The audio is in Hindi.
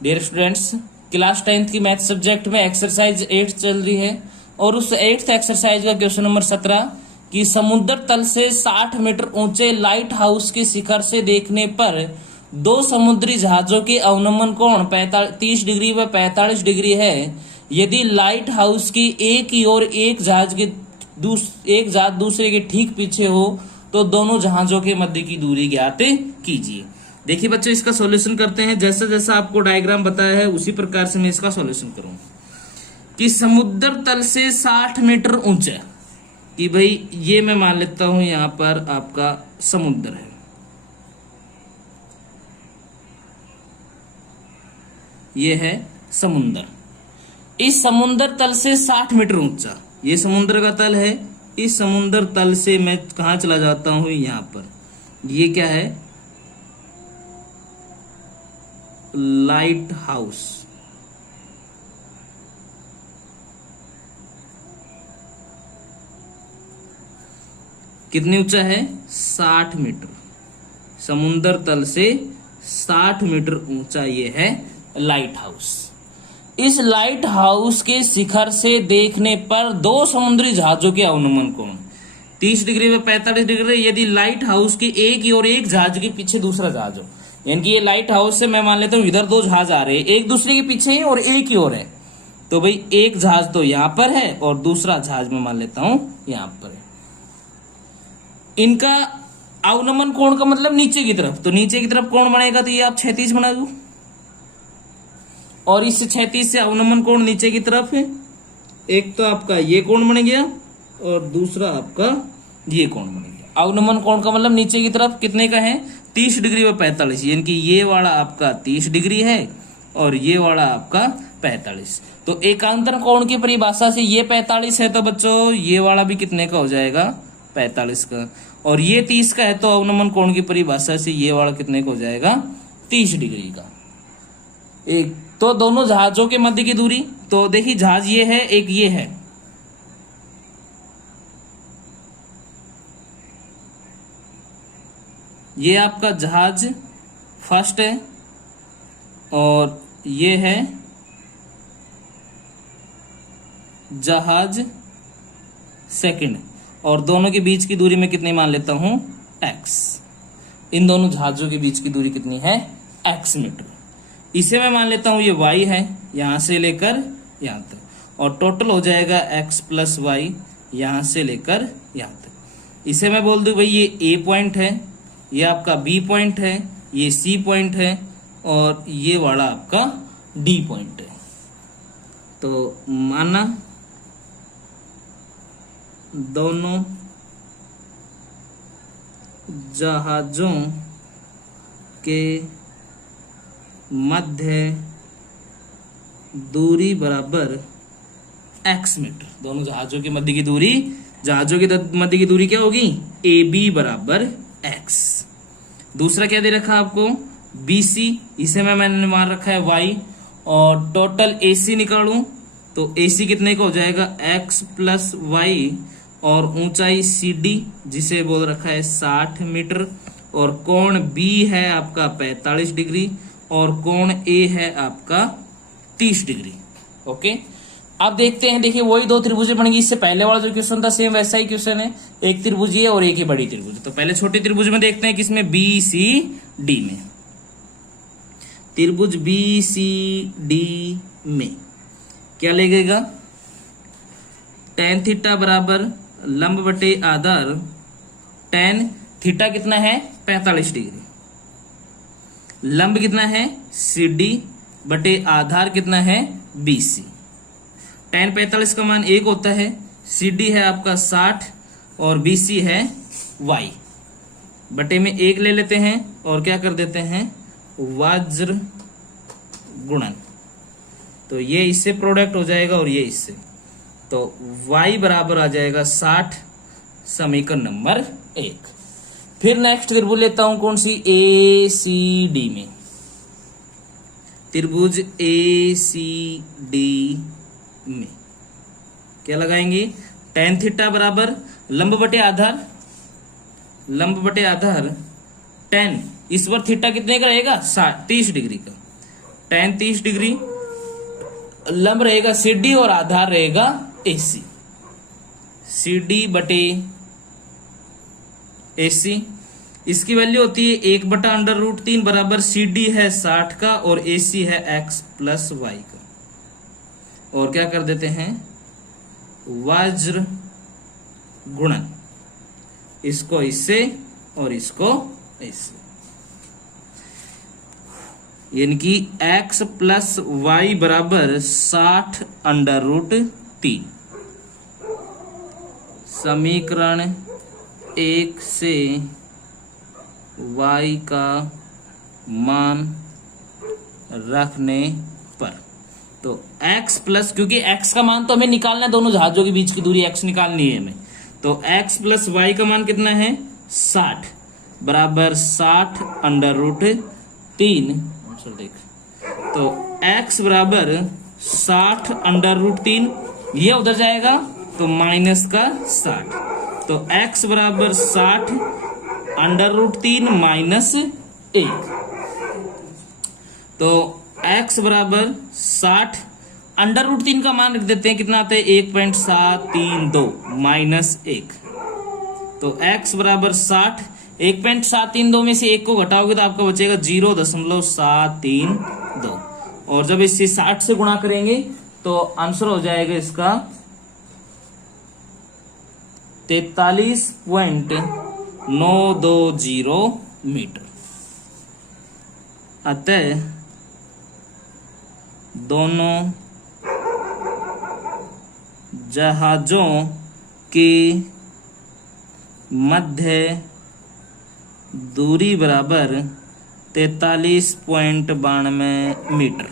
डियर स्टूडेंट्स, क्लास 10th की मैथ सब्जेक्ट में एक्सरसाइज 8 चल रही है और उस 8th एक्सरसाइज का क्वेश्चन नंबर 17 कि समुद्र तल से 60 मीटर ऊंचे लाइट हाउस के शिखर से देखने पर दो समुद्री जहाजों के अवनमन कोण 30 डिग्री व 45 डिग्री है। यदि लाइट हाउस की एक की ओर एक जहाज दूसरे के ठीक पीछे हो तो दोनों जहाजों के मध्य की दूरी ज्ञात कीजिए। देखिए बच्चों, इसका सॉल्यूशन करते हैं। जैसा जैसा आपको डायग्राम बताया है उसी प्रकार से मैं इसका सॉल्यूशन करूंगा। कि समुद्र तल से 60 मीटर ऊंचा, कि भाई ये मैं मान लेता हूं यहां पर आपका समुद्र है, ये है समुद्र। इस समुद्र तल से 60 मीटर ऊंचा, ये समुद्र का तल है। इस समुद्र तल से मैं कहां चला जाता हूं, यहां पर। ये क्या है, लाइट हाउस। कितनी ऊंचा है, 60 मीटर। समुद्र तल से 60 मीटर ऊंचा ये है लाइट हाउस। इस लाइट हाउस के शिखर से देखने पर दो समुद्री जहाजों के अवनमन कोण 30 डिग्री व 45 डिग्री। यदि लाइट हाउस की एक ही और एक जहाज के पीछे दूसरा जहाज हो, यानी कि ये लाइट हाउस से मैं मान लेता हूं इधर दो जहाज आ रहे हैं, एक दूसरे के पीछे है और एक ही और है, तो भाई एक जहाज तो यहां पर है और दूसरा जहाज मैं मान लेता हूं यहां पर है। इनका अवनमन कोण का मतलब नीचे की तरफ, तो नीचे की तरफ कोण बनेगा तो ये आप 36 बना दो, और इस 36 से अवनमन कोण नीचे की तरफ है। एक तो आपका ये कोण बन गया और दूसरा आपका ये कोण बन गया। अवनमन कोण का मतलब नीचे की तरफ कितने का है, 30 डिग्री व 45, यानी कि ये वाला आपका 30 डिग्री है और ये वाला आपका 45। तो एकांतर कोण की परिभाषा से ये 45 है, तो बच्चों ये वाला भी कितने का हो जाएगा, 45 का। और ये 30 का है, तो अवनमन कोण की परिभाषा से ये वाला कितने का हो जाएगा, 30 डिग्री का। एक तो दोनों जहाजों के मध्य की दूरी, तो देखिए जहाज ये है, एक ये है, ये आपका जहाज फर्स्ट है और ये है जहाज सेकंड, और दोनों के बीच की दूरी में कितनी मान लेता हूं, x। इन दोनों जहाजों के बीच की दूरी कितनी है, x मीटर। इसे मैं मान लेता हूं ये y है, यहां से लेकर यहां तक, और टोटल हो जाएगा x प्लस वाई यहां से लेकर यहां तक। इसे मैं बोल दूं भाई ये a पॉइंट है, ये आपका b पॉइंट है, ये c पॉइंट है और ये वाला आपका d पॉइंट है। तो माना दोनों जहाजों के मध्य दूरी बराबर x मीटर। दोनों जहाजों के मध्य की दूरी, जहाजों के मध्य की दूरी क्या होगी, AB बराबर x। दूसरा क्या दे रखा आपको, BC, इसे मैंने मान रखा है y, और टोटल AC निकालूं तो AC कितने का हो जाएगा, x प्लस वाई, और ऊंचाई CD जिसे बोल रखा है 60 मीटर, और कोण B है आपका 45 डिग्री और कोण A है आपका 30 डिग्री। ओके, अब देखते हैं। देखिए वही दो त्रिभुजें बनेंगी। इससे पहले वाला जो क्वेश्चन था सेम वैसा ही क्वेश्चन है, एक त्रिभुज है और एक ही बड़ी त्रिभुज। तो पहले छोटे त्रिभुज में देखते हैं, किसमें, BCD में। त्रिभुज BCD में क्या लगेगा, tan थीटा बराबर लंब बटे आधार, tan थीटा कितना है, 45 डिग्री, लंब कितना है CD बटे आधार कितना है BC। tan 45 का मान 1 होता है, CD है आपका 60 और BC है y, बटे में 1 ले लेते हैं और क्या कर देते हैं, वज्र गुणन। तो ये इससे प्रोडक्ट हो जाएगा और ये इससे, तो y बराबर आ जाएगा 60, समीकरण नंबर 1। फिर नेक्स्ट त्रिभुज लेता हूं, कौन सी, ACD में। त्रिभुज ACD में क्या लगाएंगे, tan थीटा बराबर लंब बटे आधार, लंब बटे आधार tan, इस बार थीटा कितने का रहेगा, 30 डिग्री का, tan 30 डिग्री, लंब रहेगा CD और आधार रहेगा AC। CD बटे AC, इसकी वैल्यू होती है 1/√3 बराबर CD है 60 का और AC है x प्लस y का। और क्या कर देते हैं, वज्र गुणन, इसको इससे और इसको इससे, यानी कि x प्लस वाई बराबर 60√3। समीकरण 1 से y का मान रखने पर, तो x प्लस, क्योंकि x का मान तो हमें निकालना है, दोनों जहाजों के बीच की दूरी x निकालनी है हमें, तो x प्लस वाई का मान कितना है 60 बराबर 60√3। देख, तो x बराबर 60√3, ये उधर जाएगा तो माइनस का 60, तो x बराबर 60√3 माइनस 1, तो x बराबर 60√3 का मान रख देते हैं, कितना आता है 1.732 माइनस 1, तो x बराबर 60, 1.732 में से 1 को घटाओगे तो आपका बचेगा 0.732, और जब इसे 60 से गुणा करेंगे तो आंसर हो जाएगा इसका 43.920 मीटर। अतः दोनों जहाजों की मध्य दूरी बराबर 43.92 मीटर।